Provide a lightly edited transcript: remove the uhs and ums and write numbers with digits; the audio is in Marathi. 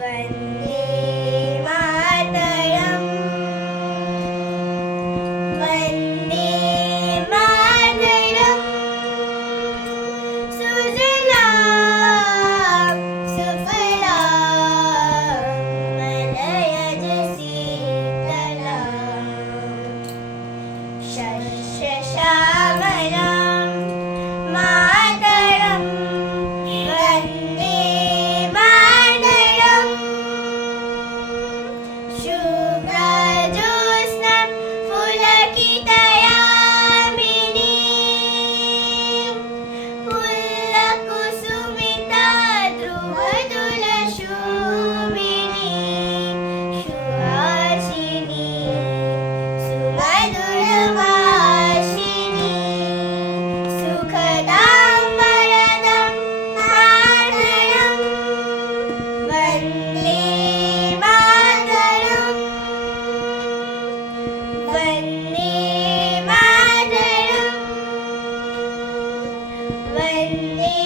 वन्दे मातरम् वन्दे मातरम् सुजलां सुफलां मलयज शीतलां शस्यश्यामलां मातरं वन्दे मातरम् शुभ्रज्योत्स्नं पुलकितयामिनीं पुल्लकुसुमिता ध्रुवदुलशोभिनी सुहासिनी सुमधुरभाषिणी सुखदां वरदं मातरं वन्दे मातरम् वन्दे मातरम् वन्दे